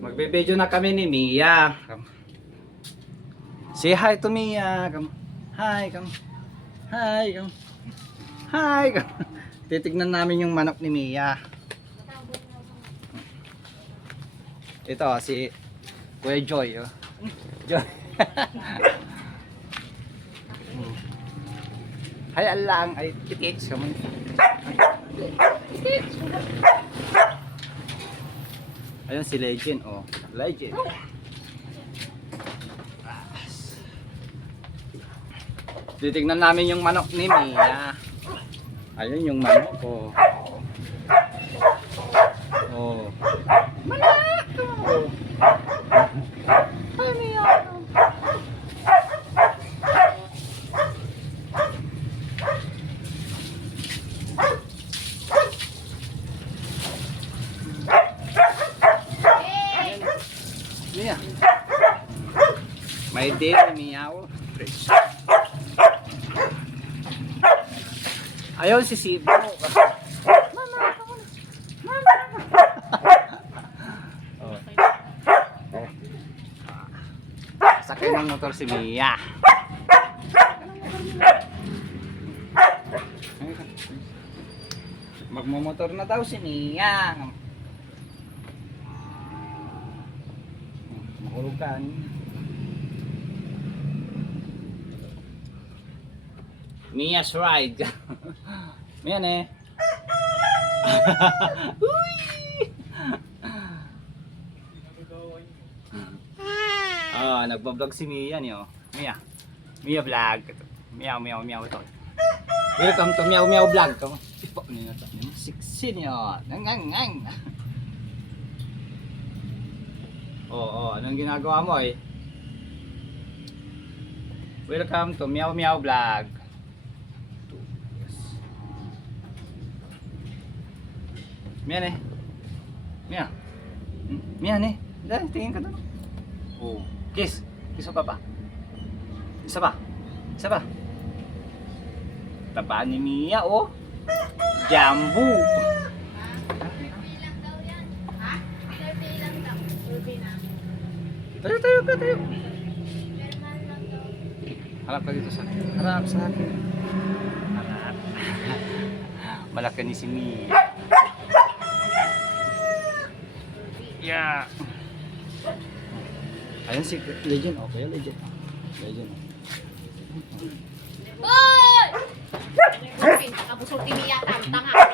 Magbe-video na kami ni Mia. Say hi to Mia. Hi, Hi, Hi, Titignan namin yung manok ni Mia. Ito si Kuya Joy. Oh. Joy. Hay alang ay titik sa man. Ayun si Legend, oh. Legend. Titignan namin yung manok ni Mia. Ayun yung manok, oh. Oh. Manok! Oh. Ay, Mia. Mia. May day ni Meow. Ayun si Sibo. Mama. Oh. Sakay ng motor si Mia. Magmomotor na daw si Mia. Mahulugan. Mia's ride. Yan eh. Uy! Oh, nagbablog si Mia niyo. Mia. Mia vlog. Meow meow meow to. Welcome to Meow Meow vlog. Come. Ipo niyo to. Sexy niyo. Ngang. Oo, anong ginagawa mo eh? Welcome to Meow Meow vlog. Mia nih. Mia. Mia nih. Dah, tingin ka doon. Oh, kiss. Kiss mo papa. Isa pa. Tapaan ni Mia, oh. Jambu. Tayo. Harap ka dito sa akin. Harap sa akin. Harap. Malaki ni si Mia. Yeah. Ayun si Legend. Okay, Legend. Hoy! Kabusog ti Mia tantang ha.